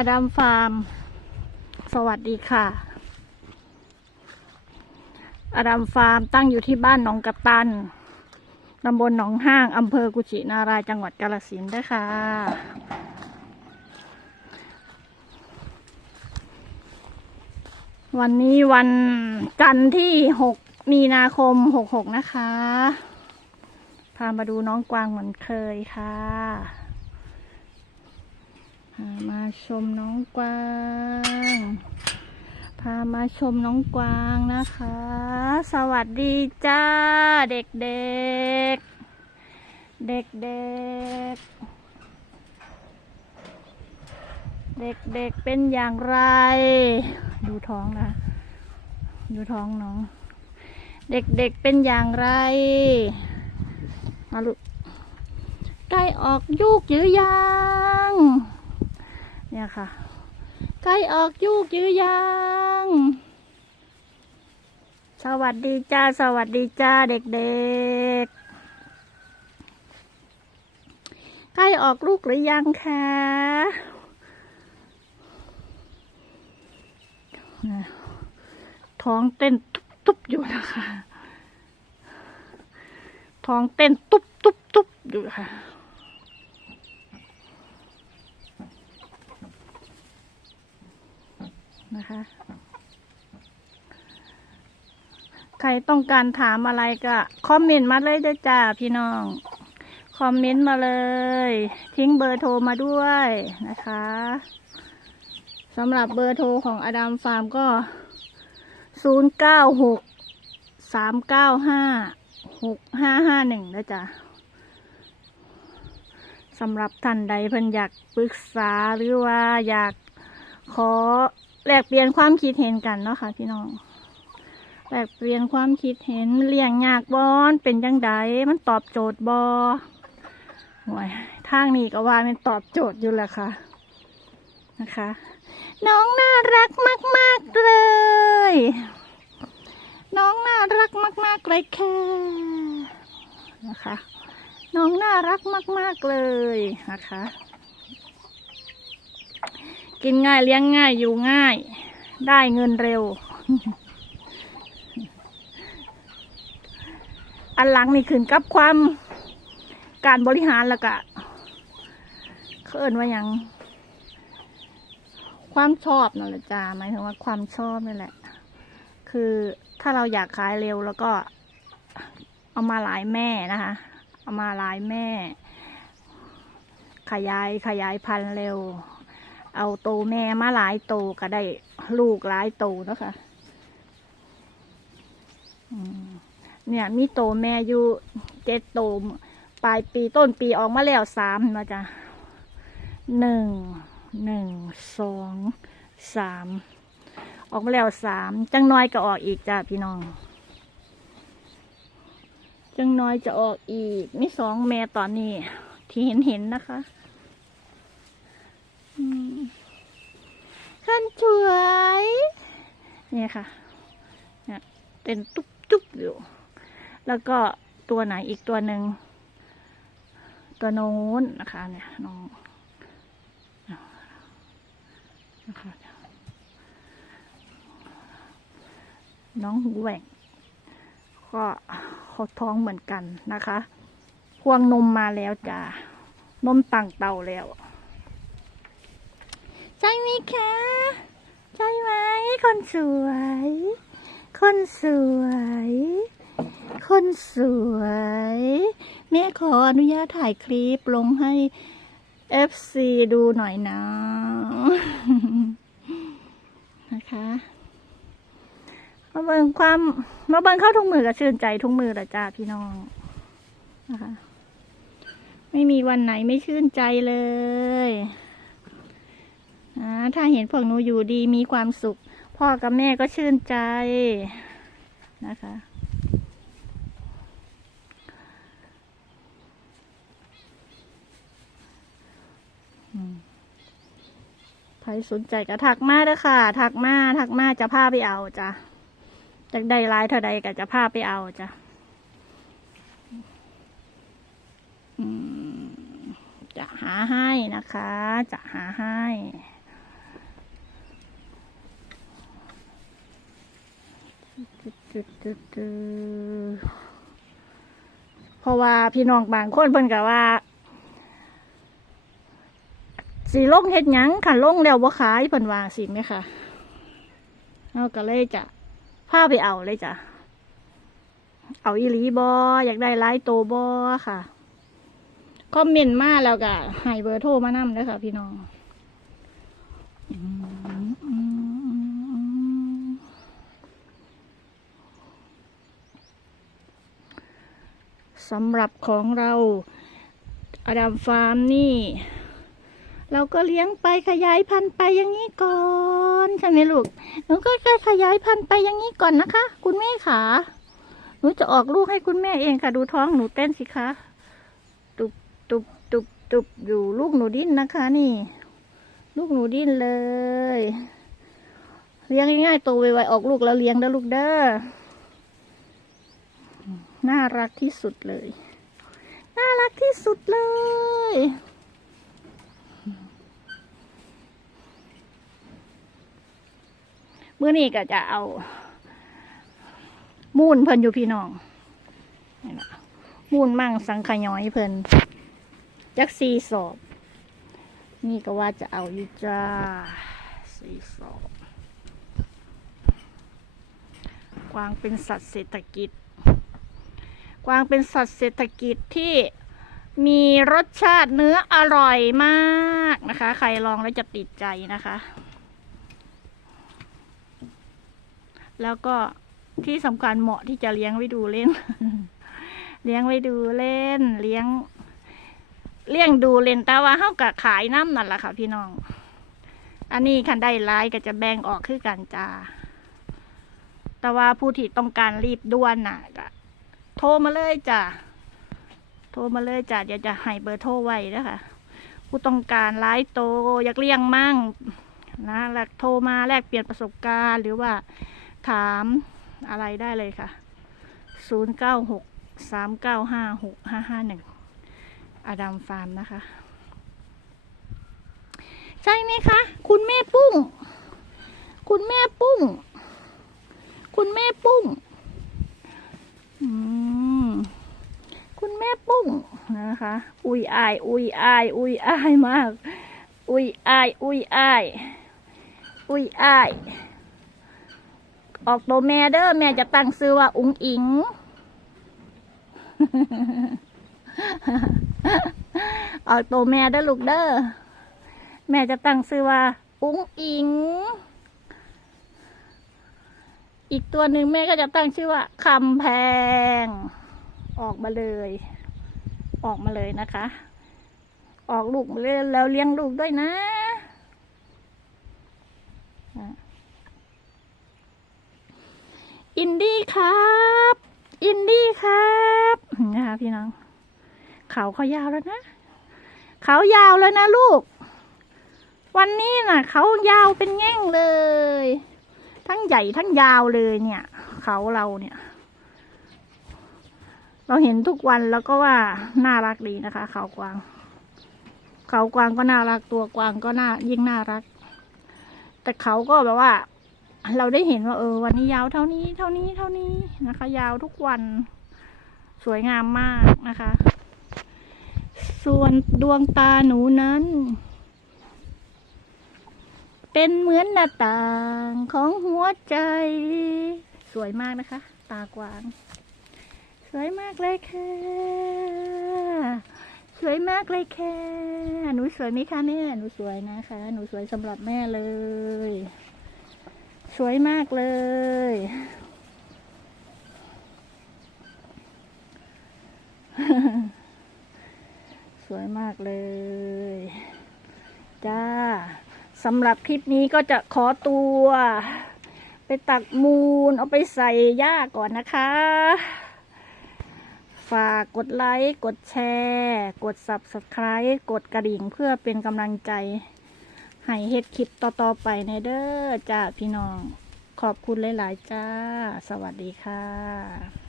อดัมฟาร์ม สวัสดีค่ะ อดัมฟาร์มตั้งอยู่ที่บ้านหนองกัปตัน ตำบลหนองห้าง อำเภอกุชินาราย จังหวัดกาฬสินธุ์ด้ค่ะ วันนี้วันจันทร์ที่ 6 มีนาคม 66 นะคะ พามาดูน้องกวางเหมือนเคยค่ะ มาชมน้องกวาง พามาชมน้องกวางนะคะ สวัสดีจ้า เด็กเด็กเด็กเด็กเด็กเด็กเป็นอย่างไร ดูท้องนะ ดูท้องน้อง เด็กเด็กเป็นอย่างไรมาลูกใกล้ออกยูกหรือยัง เนี่ยค่ะ ใกล้ออกยูกหรือยัง สวัสดีจ้า สวัสดีจ้าเด็กๆ ใกล้ออกลูกหรือยังคะท้องเต้นตุ๊บๆอยู่นะคะ ท้องเต้นตุ๊บตุ๊บตุ๊บอยู่ค่ะ นะคะ ใครต้องการถามอะไรก็คอมเมนต์มาเลยเด้จ้าพี่น้อง คอมเมนต์มาเลย ทิ้งเบอร์โทรมาด้วยนะคะสำหรับเบอร์โทรของอดัมฟาร์มก็ 0 9 6 3 9 5 6 5 5 1นะจ๊ะสำหรับท่านใดเพิ่นอยากปรึกษาหรือว่าอยากขอ แลกเปลี่ยนความคิดเห็นกันเนาะค่ะพี่น้องแลกเปลี่ยนความคิดเห็นเลี้ยงยากบอนเป็นจังไดมันตอบโจทย์บอหวยทางนี้ก็ว่ามันตอบโจทย์อยู่แหละค่ะนะคะ น้องน่ารักมาก ๆ เลย น้องน่ารักมาก ๆ เลยแค่นะคะ น้องน่ารักมาก ๆ เลยนะคะ กินง่ายเลี้ยงง่ายอยู่ง่าย ได้เงินเร็ว อันหลังนี่ขึ้นกับความการบริหารแล้วก็เขินว่ายัง ความชอบนั่นแหละจ้าหมายถึงว่าความชอบนี่แหละ คือถ้าเราอยากขายเร็วแล้วก็เอามาหลายแม่นะคะ เอามาหลายแม่ ขยายขยายพันธุ์เร็ว เอาโตแม่มาหลายโตก็ได้ลูกหลายโตนะคะเนี่ย มีโตแม่อยู่เจ็ดโตปลายปีต้นปีออกมาแล้วสามนาะจ้ะหนึ่งหนึ่งสองสามออกมาแล้วสามจังน้อยก็ออกอีกจ้ะพี่น้อง จังน้อยจะออกอีกมีสองแม่ตอนนี้ที่เห็นเห็นนะคะ อืม ขั้นสวยเนี่ยค่ะเนี่ยเต้นตุ๊บตุ๊บอยู่ แล้วก็ตัวไหนอีกตัวหนึ่งตัวโน้นนะคะเนี่ยน้องนะคะน้องหูแหว่งก็ขาท้องเหมือนกันนะคะพวงนมมาแล้วจ้านมตั้งเตาแล้ว ใช่ไหมคะ คนสวย คนสวย คนสวยแม่ขออนุญาตถ่ายคลิปลงให้ FC ดูหน่อยนะ นะคะมาเบิ่งความมาเบิ่งเข้าทุกมือกับชื่นใจทุกมือละจ้าพี่น้องนะคะไม่มีวันไหนไม่ชื่นใจเลย ถ้าเห็นพวกหนูอยู่ดีมีความสุข พ่อกับแม่ก็ชื่นใจนะคะ ใครสนใจก็ทักมาเด้อค่ะทักมาทักมาจะพาไปเอาจ้ะจากใดร้ายเท่าใดก็จะพาไปเอาจ้ะจะหาให้นะคะ จะหาให้ จุดจุดจุด เพราะว่าพี่น้องบางคนเพิ่นก็ว่า สีลงเฮ็ดหยังค่ะลงแล้วบ่ขายเพิ่นว่าสิไหมค่ะเราก็เลยจะพาไปเอาเลยจ้ะเอาอีหลีบออยากได้ไลายโตบอค่ะคอมเมนต์มาแล้วก็ให้เบอร์โทรมานำเลยค่ะ พี่น้องอืมอืมอืมอืม สำหรับของเราอดัมฟาร์มนี่ เราก็เลี้ยงไปขยายพันธุ์ไปอย่างนี้ก่อนใช่ไหมลูกหนูก็ขยายพันธุ์ไปอย่างนี้ก่อนนะคะ คุณแม่ขาหนูจะออกลูกให้คุณแม่เองค่ะดูท้องหนูเต้นสิคะตุบตุบตุบตุบอยู่ลูกหนูดิ้นนะคะ นี่ ลูกหนูดิ้นเลย เลี้ยงง่ายๆโตไวๆออกลูกแล้วเลี้ยงเด้อลูกเด้อ น่ารักที่สุดเลย น่ารักที่สุดเลย เมื่อนี้ก็จะเอา มูนเพิ่นอยู่พี่น้องมูนมั่งสังขย้อยเพิ่นจักซีสอบ นี่ก็ว่าจะเอาอยู่จ้าซีสอบกวางเป็นสัตว์เศรษฐกิจ กวางเป็นสัตว์เศรษฐกิจที่มีรสชาติเนื้ออร่อยมากนะคะ ใครลองแล้วจะติดใจนะคะ แล้วก็ที่สำคัญเหมาะที่จะเลี้ยงไว้ดูเล่น เลี้ยงไว้ดูเล่น เลี้ยง เลี้ยงดูเล่นแต่ว่าเฮากับขายน้ำนั่นแหละค่ะพี่น้อง อันนี้คันได้ร้ายก็จะแบ่งออกคือกันจ้าแต่ว่าผู้ที่ต้องการรีบด่วนน่ะก็ โทรมาเลยจ้ะ โทรมาเลยจ้ะเดี๋ยวจะให้เบอร์โทรไว้นะคะผู้ต้องการไลฟ์โตอยากเลี้ยงมั่งนะแล้วโทรมาแลกเปลี่ยนประสบการณ์หรือว่าถามอะไรได้เลยค่ะศูนย์เก้าหกสามเก้าห้าหกห้าห้าหนึ่งอดัมฟาร์มนะคะ ใช่ไหมคะ คุณแม่ปุ้ง คุณแม่ปุ้ง คุณแม่ปุ้ง อืม แม่ปุ้งนะคะ อุยอาย อุยอาย อุยอายมาก อุยอาย อุยอาย อุยอาย ออกตัวแม่เด้อแม่จะตั้งซื้อว่าอุงอิง ออกตัวแม่เด้อลูกเด้อแม่จะตั้งซื้อว่าอุงอิง อีกตัวหนึ่งแม่ก็จะตั้งชื่อว่าคำแพง ออกมาเลย ออกมาเลยนะคะ ออกลูกมาเลยแล้วเลี้ยงลูกด้วยนะอะอินดี้ครับ อินดี้ครับนะคะพี่น้อง เขาเขายาวแล้วนะ เขายาวแล้วนะลูก วันนี้น่ะ เขายาวเป็นแง่งเลย ทั้งใหญ่ทั้งยาวเลยเนี่ย เขาเราเนี่ย เราเห็นทุกวันแล้วก็ว่าน่ารักดีนะคะ เขากวาง เขากวางก็น่ารักตัวกวางก็น่ายิ่งน่ารัก แต่เขาก็แบบว่า เราได้เห็นว่า เออ วันนี้ยาวเท่านี้เท่านี้เท่านี้นะคะ ยาวทุกวันสวยงามมากนะคะ ส่วนดวงตาหนูนั้น เป็นเหมือนหน้าต่างของหัวใจ สวยมากนะคะ ตากวาง สวยมากเลยค่ะ สวยมากเลยค่ะ หนูสวยไหมคะแม่ หนูสวยนะคะ หนูสวยสำหรับแม่เลย สวยมากเลย สวยมากเลย จ้าสำหรับคลิปนี้ก็จะขอตัว ไปตักมูลเอาไปใส่หญ้าก่อนนะคะ ฝากกดไลค์กดแชร์ กด Subscribe กดกระดิ่งเพื่อเป็นกำลังใจ ให้เฮ็ดคลิปต่อ ๆ ไปในเด้อจ้าพี่น้อง ขอบคุณหลาย ๆ จ้า สวัสดีค่ะ